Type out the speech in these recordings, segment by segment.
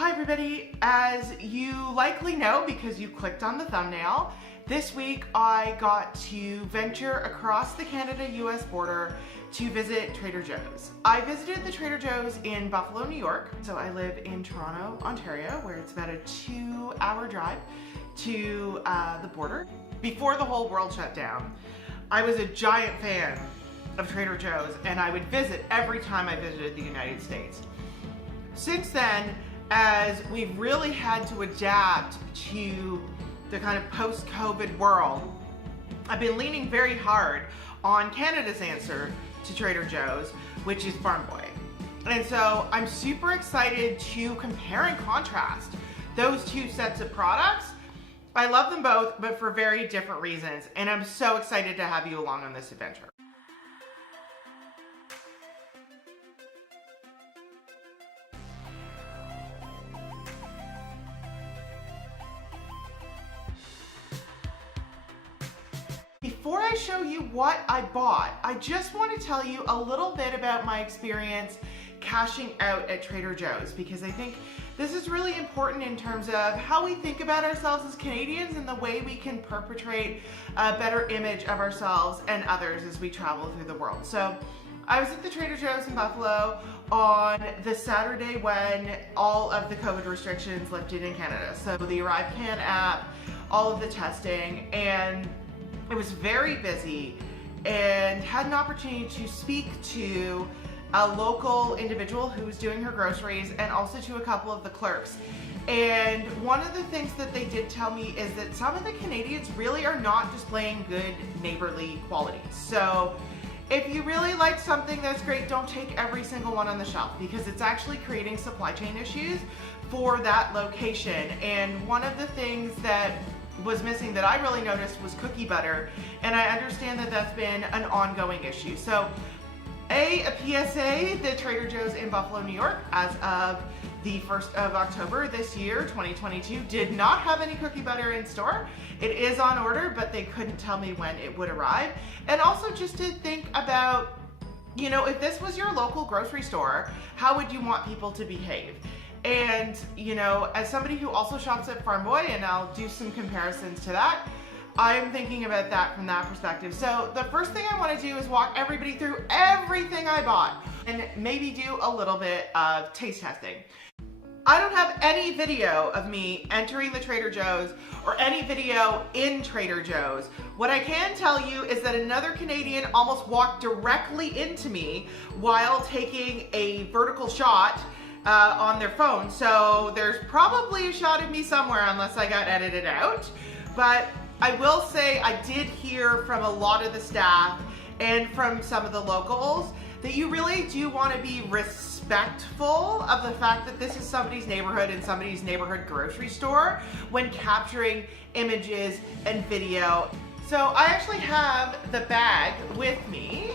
Hi everybody, as you likely know because you clicked on the thumbnail, this week I got to venture across the Canada-US border to visit Trader Joe's. I visited the Trader Joe's in Buffalo, New York. So I live in Toronto, Ontario, where it's about a 2-hour drive to the border. Before the whole world shut down, I was a giant fan of Trader Joe's and I would visit every time I visited the United States. Since then, as we've really had to adapt to the kind of post-COVID world, I've been leaning very hard on Canada's answer to Trader Joe's, which is Farm Boy. And so I'm super excited to compare and contrast those two sets of products. I love them both, but for very different reasons. And I'm so excited to have you along on this adventure. Before I show you what I bought, I just want to tell you a little bit about my experience cashing out at Trader Joe's, because I think this is really important in terms of how we think about ourselves as Canadians and the way we can perpetrate a better image of ourselves and others as we travel through the world. So I was at the Trader Joe's in Buffalo on the Saturday when all of the COVID restrictions lifted in Canada. So the ArriveCan app, all of the testing, and it was very busy, and had an opportunity to speak to a local individual who was doing her groceries and also to a couple of the clerks. And one of the things that they did tell me is that some of the Canadians really are not displaying good neighborly qualities. So if you really like something that's great, don't take every single one on the shelf, because it's actually creating supply chain issues for that location. And one of the things that was missing that I really noticed was cookie butter, and I understand that that's been an ongoing issue. So a PSA, the Trader Joe's in Buffalo, New York, as of the 1st of October this year, 2022, did not have any cookie butter in store. It is on order, but they couldn't tell me when it would arrive. And also just to think about, you know, if this was your local grocery store, how would you want people to behave? And, you know, as somebody who also shops at Farm Boy, and I'll do some comparisons to that, I'm thinking about that from that perspective. So the first thing I want to do is walk everybody through everything I bought and maybe do a little bit of taste testing. I don't have any video of me entering the Trader Joe's or any video in Trader Joe's. What I can tell you is that another Canadian almost walked directly into me while taking a vertical shot on their phone. So there's probably a shot of me somewhere unless I got edited out. But I will say I did hear from a lot of the staff and from some of the locals that you really do want to be respectful of the fact that this is somebody's neighborhood and somebody's neighborhood grocery store when capturing images and video. So I actually have the bag with me,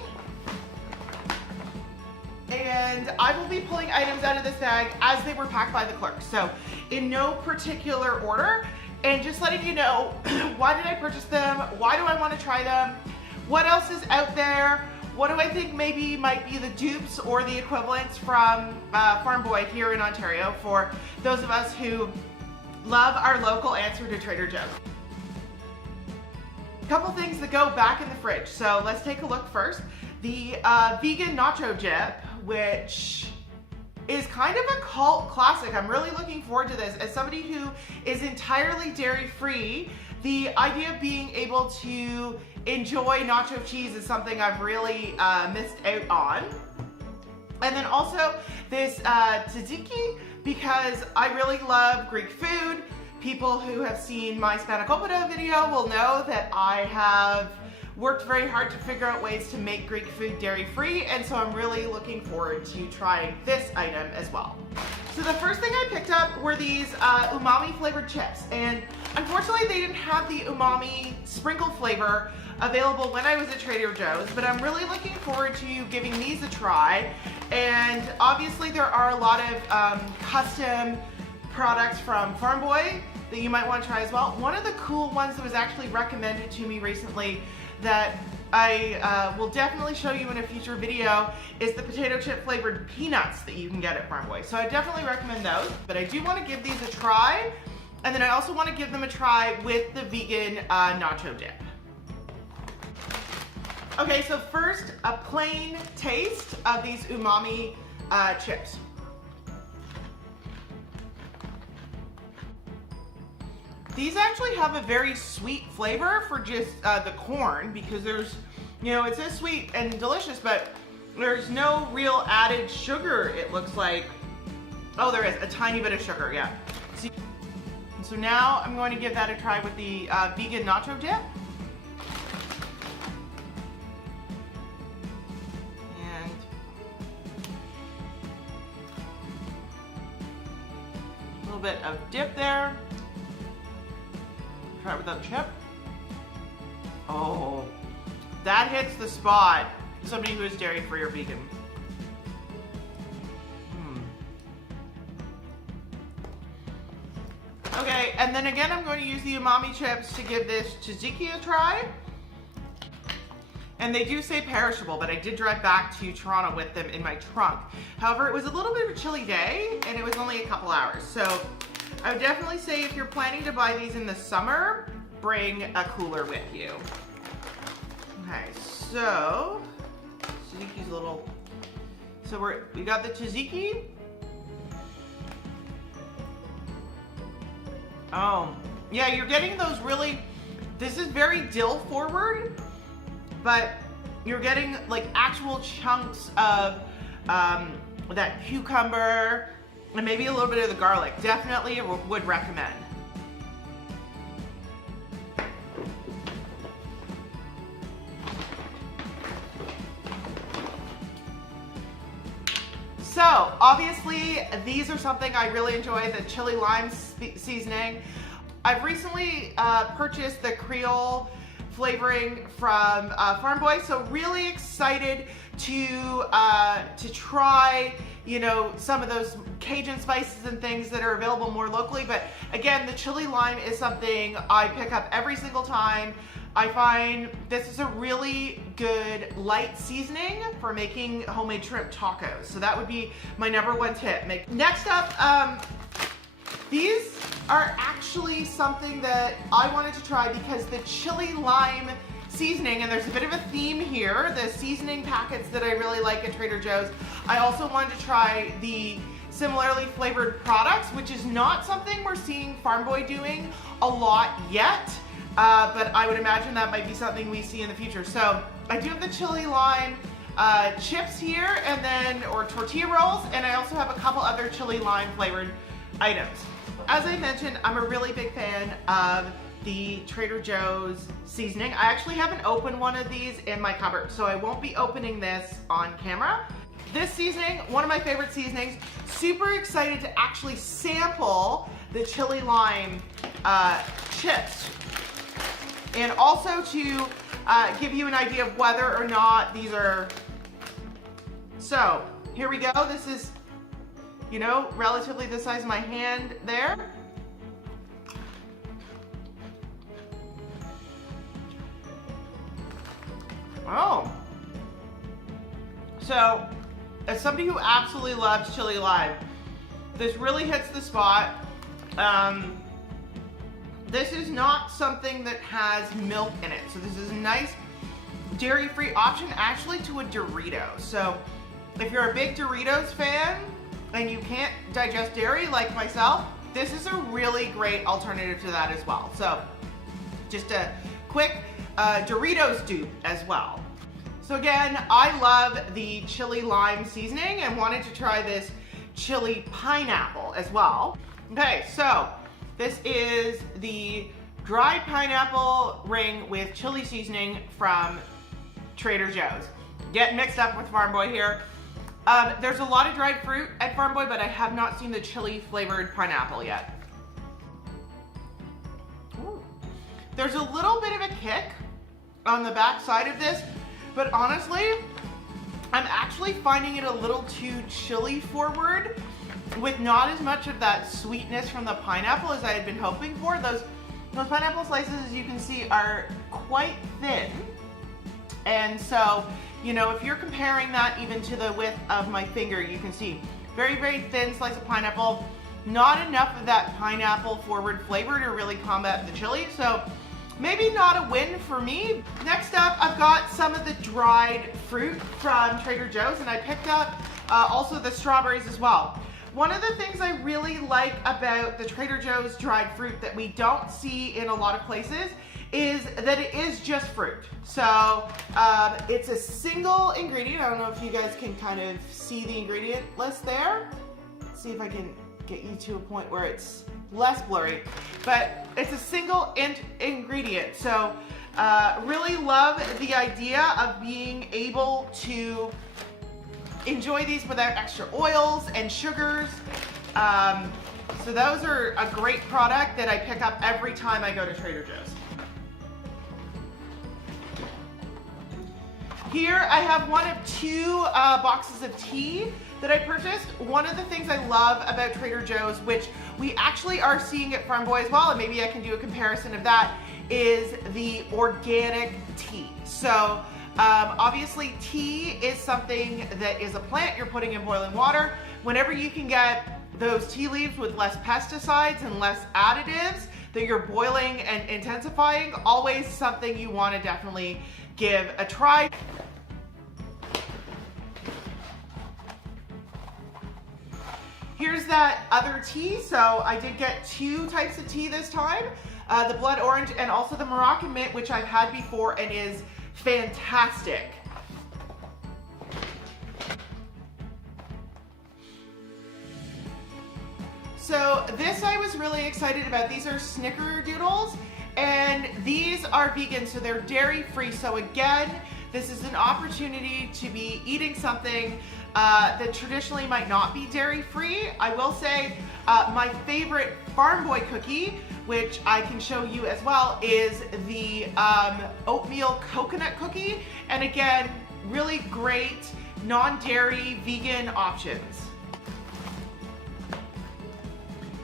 and I will be pulling items out of this bag as they were packed by the clerk. So in no particular order, and just letting you know, why did I purchase them? Why do I want to try them? What else is out there? What do I think maybe might be the dupes or the equivalents from Farm Boy here in Ontario for those of us who love our local answer to Trader Joe's? A couple things that go back in the fridge. So let's take a look first. The vegan nacho dip, which is kind of a cult classic. I'm really looking forward to this. As somebody who is entirely dairy-free, the idea of being able to enjoy nacho cheese is something I've really missed out on. And then also this tzatziki, because I really love Greek food. People who have seen my spanakopita video will know that I have worked very hard to figure out ways to make Greek food dairy-free, and so I'm really looking forward to trying this item as well. So the first thing I picked up were these umami flavored chips, and unfortunately they didn't have the umami sprinkle flavor available when I was at Trader Joe's, but I'm really looking forward to giving these a try. And obviously there are a lot of custom products from Farm Boy that you might want to try as well. One of the cool ones that was actually recommended to me recently that I will definitely show you in a future video is the potato chip flavored peanuts that you can get at Farm Boy. So I definitely recommend those, but I do want to give these a try. And then I also want to give them a try with the vegan nacho dip. Okay, so first, a plain taste of these umami chips. These actually have a very sweet flavor for just the corn, because there's, you know, it says sweet and delicious, but there's no real added sugar, it looks like. Oh, there is a tiny bit of sugar, yeah. So now I'm going to give that a try with the vegan nacho dip. And a little bit of dip there. Try it without chip. Oh, that hits the spot. Somebody who is dairy-free or vegan. Okay, and then again, I'm going to use the umami chips to give this tzatziki a try. And they do say perishable, but I did drive back to Toronto with them in my trunk. However, it was a little bit of a chilly day, and it was only a couple hours. So I would definitely say if you're planning to buy these in the summer, bring a cooler with you. Okay, so tzatziki's a little. So we got the tzatziki. Oh, yeah, you're getting those really. This is very dill forward, but you're getting like actual chunks of that cucumber and maybe a little bit of the garlic. Definitely would recommend. So, obviously, these are something I really enjoy, the chili lime seasoning. I've recently purchased the Creole flavoring from Farm Boy, so really excited to try, you know, some of those Cajun spices and things that are available more locally. But again, the chili lime is something I pick up every single time. I find this is a really good light seasoning for making homemade shrimp tacos. So that would be my #1 tip. Next up, these are actually something that I wanted to try because the chili lime seasoning, and there's a bit of a theme here, the seasoning packets that I really like at Trader Joe's. I also wanted to try the similarly flavored products, which is not something we're seeing Farm Boy doing a lot yet. But I would imagine that might be something we see in the future. So I do have the chili lime chips here, and then, or tortilla rolls, and I also have a couple other chili lime flavored items. As I mentioned, I'm a really big fan of the Trader Joe's seasoning. I actually haven't opened one of these in my cupboard, so I won't be opening this on camera. This seasoning, one of my favorite seasonings. Super excited to actually sample the chili lime chips. And also to give you an idea of whether or not these are. So here we go. This is, you know, relatively the size of my hand there. Oh. So as somebody who absolutely loves chili lime, this really hits the spot. This is not something that has milk in it. So this is a nice dairy-free option actually to a Dorito. So if you're a big Doritos fan and you can't digest dairy like myself, this is a really great alternative to that as well. So just a quick Doritos dupe as well. So again, I love the chili lime seasoning and wanted to try this chili pineapple as well. Okay, so this is the dried pineapple ring with chili seasoning from Trader Joe's. Get mixed up with Farm Boy here. There's a lot of dried fruit at Farm Boy, but I have not seen the chili flavored pineapple yet. Ooh. There's a little bit of a kick on the back side of this, but honestly, I'm actually finding it a little too chili forward, with not as much of that sweetness from the pineapple as I had been hoping for. Those pineapple slices, as you can see, are quite thin. And so, you know, if you're comparing that even to the width of my finger, you can see very, very thin slice of pineapple, not enough of that pineapple forward flavor to really combat the chili. So maybe not a win for me. Next up, I've got some of the dried fruit from Trader Joe's, and I picked up also the strawberries as well. One of the things I really like about the Trader Joe's dried fruit that we don't see in a lot of places is that it is just fruit. So it's a single ingredient. I don't know if you guys can kind of see the ingredient list there. Let's see if I can get you to a point where it's less blurry, but it's a single ingredient. So really love the idea of being able to enjoy these without extra oils and sugars. So those are a great product that I pick up every time I go to Trader Joe's. Here I have one of two boxes of tea that I purchased. One of the things I love about Trader Joe's, which we actually are seeing at Farm Boy as well, and maybe I can do a comparison of that, is the organic tea. So obviously tea is something that is a plant you're putting in boiling water. Whenever you can get those tea leaves with less pesticides and less additives that you're boiling and intensifying, always something you want to definitely give a try. Here's that other tea. So I did get two types of tea this time, the blood orange and also the Moroccan mint, which I've had before and is fantastic. So this I was really excited about. These are snickerdoodles, and these are vegan, so they're dairy free. So again, this is an opportunity to be eating something that traditionally might not be dairy free. I will say my favorite Farm Boy cookie, which I can show you as well, is the oatmeal coconut cookie. And again, really great non-dairy vegan options.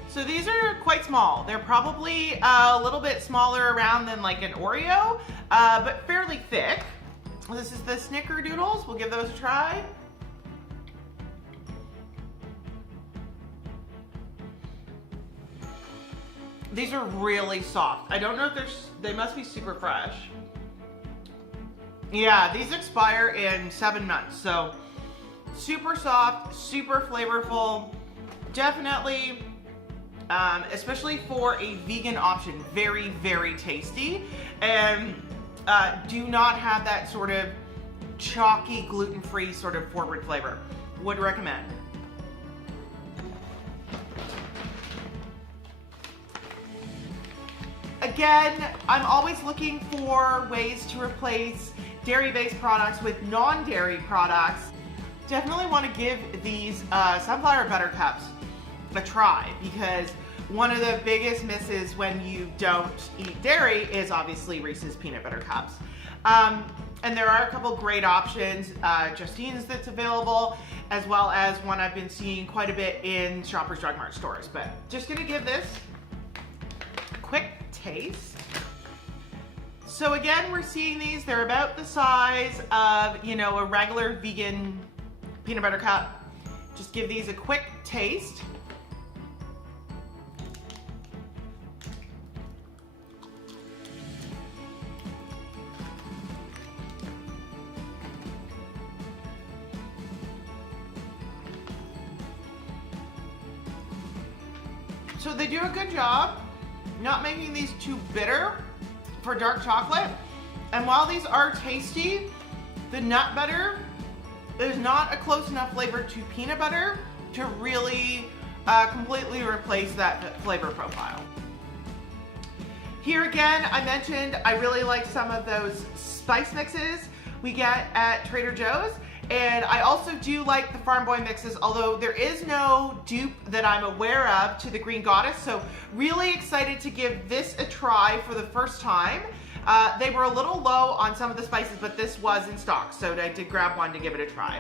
So these are quite small. They're probably a little bit smaller around than like an Oreo, but fairly thick. This is the snickerdoodles. We'll give those a try. These are really soft. I don't know if they must be super fresh. Yeah, these expire in 7 months. So super soft, super flavorful. Definitely, especially for a vegan option, very, very tasty. And do not have that sort of chalky, gluten-free sort of forward flavor. Would recommend. Again, I'm always looking for ways to replace dairy-based products with non-dairy products. Definitely want to give these sunflower butter cups a try, because one of the biggest misses when you don't eat dairy is obviously Reese's peanut butter cups. And there are a couple great options, Justine's that's available, as well as one I've been seeing quite a bit in Shoppers Drug Mart stores. But just gonna give this a quick taste. So again, we're seeing these, they're about the size of, you know, a regular vegan peanut butter cup. Just give these a quick taste. So they do a good job not making these too bitter for dark chocolate. And while these are tasty, the nut butter is not a close enough flavor to peanut butter to really completely replace that flavor profile. Here again, I mentioned I really like some of those spice mixes we get at Trader Joe's. And I also do like the Farm Boy mixes, although there is no dupe that I'm aware of to the Green Goddess. So really excited to give this a try for the first time. They were a little low on some of the spices, but this was in stock, so I did grab one to give it a try.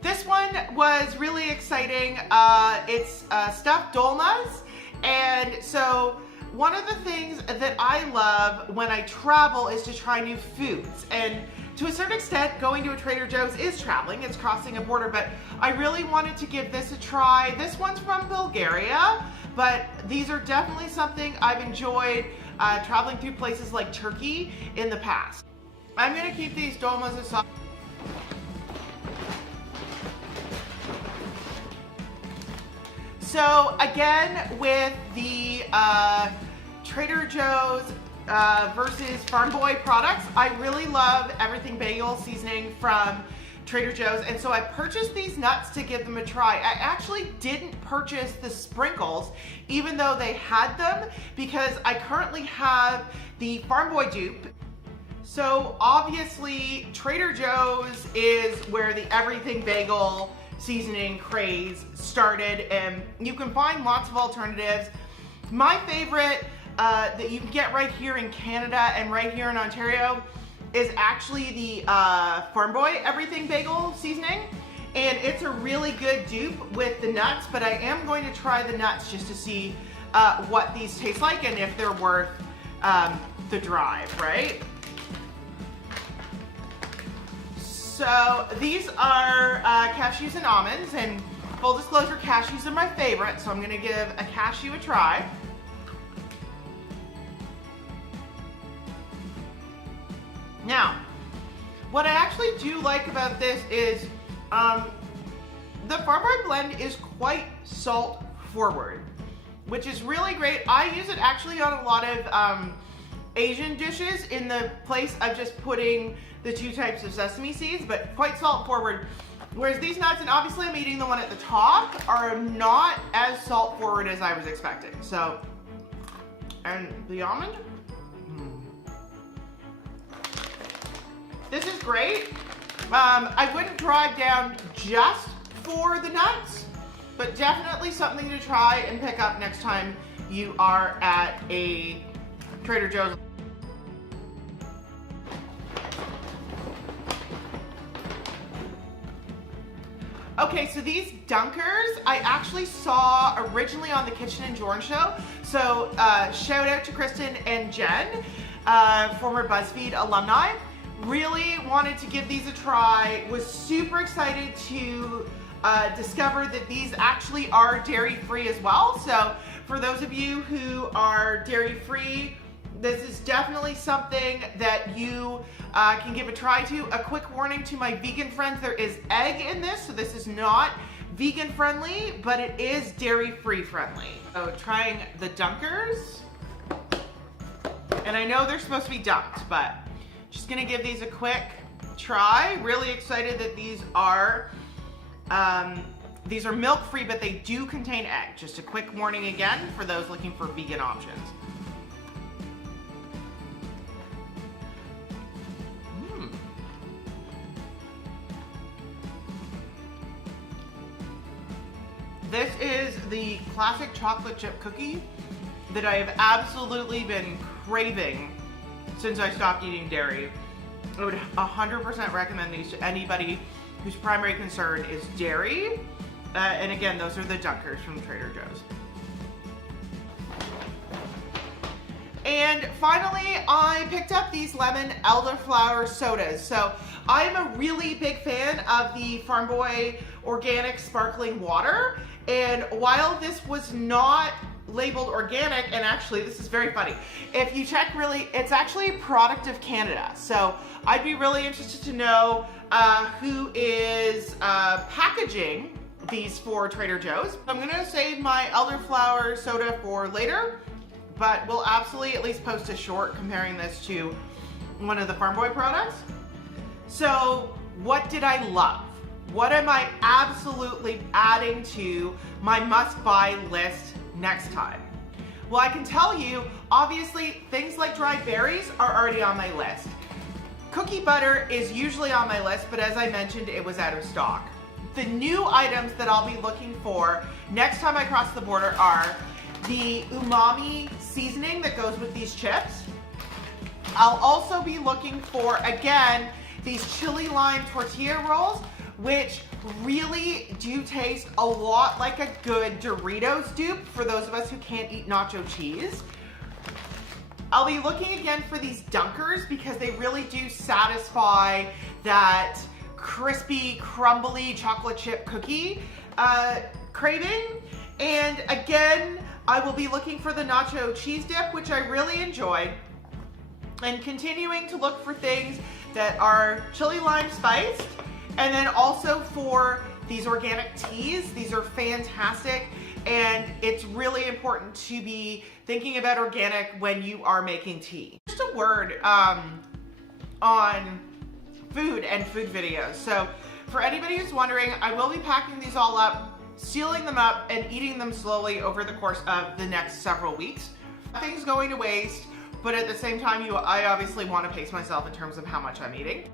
This one was really exciting. It's stuffed dolmas, and so one of the things that I love when I travel is to try new foods. And to a certain extent, going to a Trader Joe's is traveling, it's crossing a border, but I really wanted to give this a try. This one's from Bulgaria, but these are definitely something I've enjoyed traveling through places like Turkey in the past. I'm gonna keep these dolmas aside. So again, with the Trader Joe's versus Farm Boy products, I really love everything bagel seasoning from Trader Joe's, and so I purchased these nuts to give them a try. I actually didn't purchase the sprinkles, even though they had them, because I currently have the Farm Boy dupe. So obviously Trader Joe's is where the everything bagel seasoning craze started, and you can find lots of alternatives. My favorite that you can get right here in Canada and right here in Ontario is actually the Farm Boy everything bagel seasoning, and it's a really good dupe with the nuts, but I am going to try the nuts just to see what these taste like and if they're worth the drive, right? So these are cashews and almonds, and full disclosure, cashews are my favorite, so I'm gonna give a cashew a try. Now, what I actually do like about this is the Farm Boy blend is quite salt forward, which is really great. I use it actually on a lot of Asian dishes in the place of just putting the two types of sesame seeds, but quite salt forward. Whereas these nuts, and obviously I'm eating the one at the top, are not as salt forward as I was expecting. So, and the almond, this is great. I wouldn't drive down just for the nuts, but definitely something to try and pick up next time you are at a Trader Joe's. Okay, so these dunkers, I actually saw originally on the Kitchen and Jorn show. So shout out to Kristen and Jen, former BuzzFeed alumni. Really wanted to give these a try, was super excited to discover that these actually are dairy-free as well. So for those of you who are dairy-free, this is definitely something that you can give a try to. A quick warning to my vegan friends, there is egg in this, so this is not vegan friendly, but it is dairy-free friendly. So trying the dunkers, and I know they're supposed to be dunked, but just gonna give these a quick try. Really excited that these are milk-free, but they do contain egg. Just a quick warning again for those looking for vegan options. This is the classic chocolate chip cookie that I have absolutely been craving since I stopped eating dairy. I would 100% recommend these to anybody whose primary concern is dairy. And again, those are the dunkers from Trader Joe's. And finally, I picked up these lemon elderflower sodas. So I'm a really big fan of the Farm Boy organic sparkling water. And while this was not labeled organic, and actually this is very funny, if you check really, it's actually a product of Canada. So I'd be really interested to know who is packaging these for Trader Joe's. I'm gonna save my elderflower soda for later, but we'll absolutely at least post a short comparing this to one of the Farm Boy products. So what did I love? What am I absolutely adding to my must-buy list next time? Well, I can tell you, obviously, things like dried berries are already on my list. Cookie butter is usually on my list, but as I mentioned, it was out of stock. The new items that I'll be looking for next time I cross the border are the umami seasoning that goes with these chips. I'll also be looking for, again, these chili lime tortilla rolls, which really do taste a lot like a good Doritos dupe for those of us who can't eat nacho cheese. I'll be looking again for these dunkers because they really do satisfy that crispy, crumbly chocolate chip cookie craving. And again, I will be looking for the nacho cheese dip, which I really enjoyed, and continuing to look for things that are chili lime spiced, and then also for these organic teas. These are fantastic, and it's really important to be thinking about organic when you are making tea. Just a word on food and food videos. So for anybody who's wondering, I will be packing these all up, sealing them up, and eating them slowly over the course of the next several weeks. Nothing's going to waste, but at the same time, I obviously want to pace myself in terms of how much I'm eating.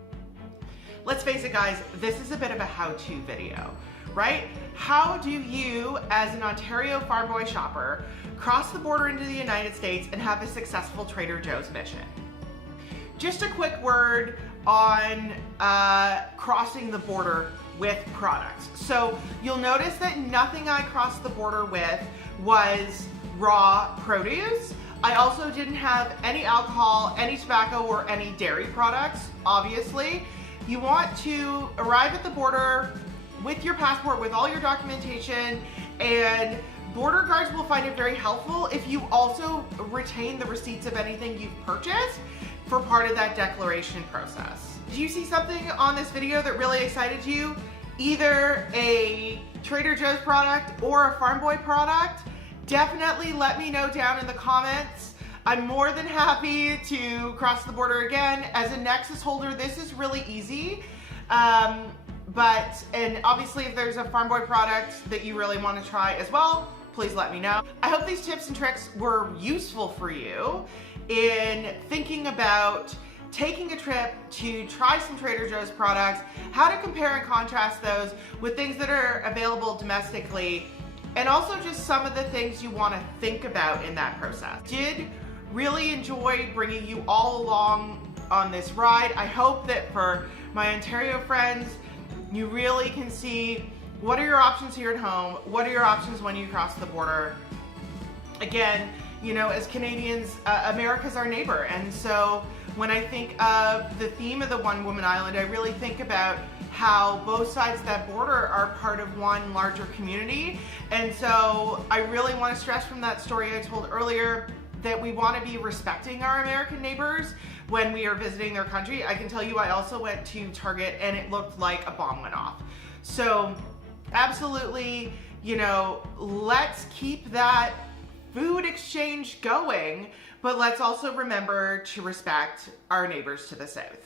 Let's face it, guys, this is a bit of a how-to video, right? How do you, as an Ontario farm boy shopper, cross the border into the United States and have a successful Trader Joe's mission? Just a quick word on crossing the border with products. So you'll notice that nothing I crossed the border with was raw produce. I also didn't have any alcohol, any tobacco, or any dairy products, obviously. You want to arrive at the border with your passport, with all your documentation, and border guards will find it very helpful if you also retain the receipts of anything you've purchased for part of that declaration process. Did you see something on this video that really excited you? Either a Trader Joe's product or a Farm Boy product? Definitely let me know down in the comments. I'm more than happy to cross the border again. As a Nexus holder, this is really easy. And obviously if there's a Farm Boy product that you really want to try as well, please let me know. I hope these tips and tricks were useful for you in thinking about taking a trip to try some Trader Joe's products, how to compare and contrast those with things that are available domestically, and also just some of the things you want to think about in that process. Did really enjoy bringing you all along on this ride. I hope that for my Ontario friends, you really can see what are your options here at home, what are your options when you cross the border. Again, you know, as Canadians, America's our neighbor, and so when I think of the theme of the One Woman Island, I really think about how both sides of that border are part of one larger community. And so I really want to stress from that story I told earlier that we want to be respecting our American neighbors when we are visiting their country. I can tell you I also went to Target and it looked like a bomb went off. So absolutely, you know, let's keep that food exchange going, but let's also remember to respect our neighbors to the south.